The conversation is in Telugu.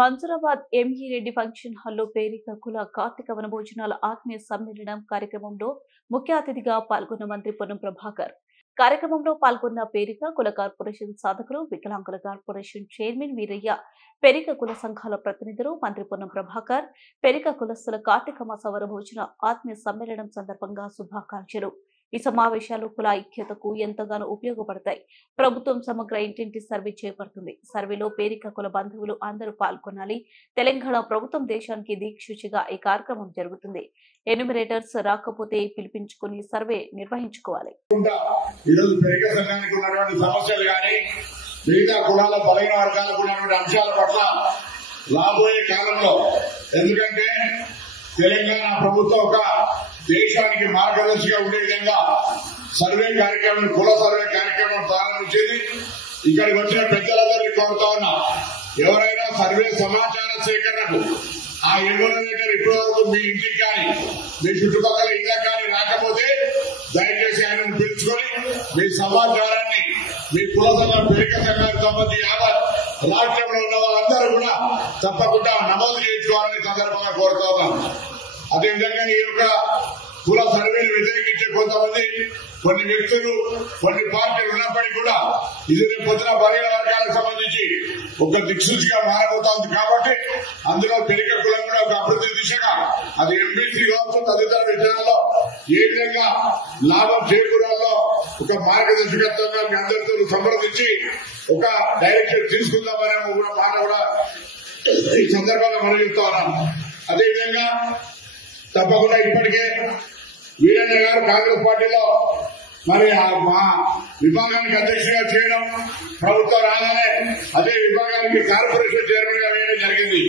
మంజురాబాద్ ఎంఈ రెడ్డి ఫంక్షన్ హాల్లో పేరిక కుల కార్తీక వనభోజనాల ఆత్మీయ సమ్మేళనం కార్యక్రమంలో ముఖ్య అతిథిగా పాల్గొన్న మంత్రి పొన్నం ప్రభాకర్. కార్యక్రమంలో పాల్గొన్న పేరిక కుల కార్పొరేషన్ సాధకులు, వికలాంగుల కార్పొరేషన్ చైర్మన్ వీరయ్య, పేరిక కుల సంఘాల ప్రతినిధులు, మంత్రి పొన్నం ప్రభాకర్ పేరిక కులస్తుల కార్తీక మాస వనభోజన ఆత్మీయ సమ్మేళనం సందర్భంగా శుభాకాంక్షలు. ఈ సమావేశాలు కుల ఐక్యతకు ఎంతగానో ఉపయోగపడతాయి. ప్రభుత్వం సమగ్ర ఇంటింటి సర్వే చేపడుతుంది. సర్వేలో పేరిక కుల బంధువులు అందరూ పాల్గొనాలి. తెలంగాణ ప్రభుత్వం దేశానికి దిక్సూచిగా ఈ కార్యక్రమం జరుగుతుంది. ఎన్యూమరేటర్స్ రాకపోతే పిలిపించుకుని సర్వే నిర్వహించుకోవాలి. మిగతా కులాల బలహీన వర్గాలకు ఉన్నటువంటి అంశాల పట్ల రాబోయే కాలంలో, ఎందుకంటే తెలంగాణ ప్రభుత్వం ఒక దేశానికి మార్గదర్శిగా ఉండే విధంగా సర్వే కార్యక్రమం, కుల సర్వే కార్యక్రమం ప్రారంభించేది. ఇక్కడికి వచ్చిన పెద్దలందరినీ కోరుతా ఉన్నా, ఎవరైనా సర్వే సమాచార సేకరణకు ఆ ఎన్యూమరేటర్ ఇప్పటివరకు మీ ఇంటికి కానీ మీ చుట్టుపక్కల ఇళ్ళకి కానీ రాకపోతే దయచేసి ఆయనను పిలుచుకొని మీ సమాచారాన్ని మీ కుల సంఘం, పేరిక సంఘానికి సంబంధించి రాష్ట్రంలో ఉన్న వాళ్ళందరూ కూడా తప్పకుండా నమోదు చేయించుకోవాలని సందర్భంగా కోరుతా ఉన్నాం. అదేవిధంగా ఈ యొక్క కుల సర్వేను వ్యతిరేకించే కొంతమంది, కొన్ని వ్యక్తులు, కొన్ని పార్టీలు ఉన్నప్పటికీ కూడా ఇది రేపు పొద్దున బలహీన వర్గాలకు సంబంధించి ఒక దిక్సూచిగా మారబోతోంది. కాబట్టి అందులో పేరిక కులం కూడా ఒక అభివృద్ధి దిశగా, అది ఎంబీసీ కావచ్చు, తదితర విషయాల్లో ఏ విధంగా లాభం చేకూరాలో ఒక మార్గదర్శకత్వంగా మీ అందరితో సంప్రదించి ఒక డైరెక్షన్ తీసుకుందామనే మాట కూడా ఈ సందర్భంగా మనం చెప్తా ఉన్నాం. అదేవిధంగా తప్పకుండా ఇప్పటికే వీరన్న గారు కాంగ్రెస్ పార్టీలో మరి మా విభాగానికి అధ్యక్షుడిగా చేయడం, ప్రభుత్వం రాగానే అదే విభాగానికి కార్పొరేషన్ చైర్మన్ గా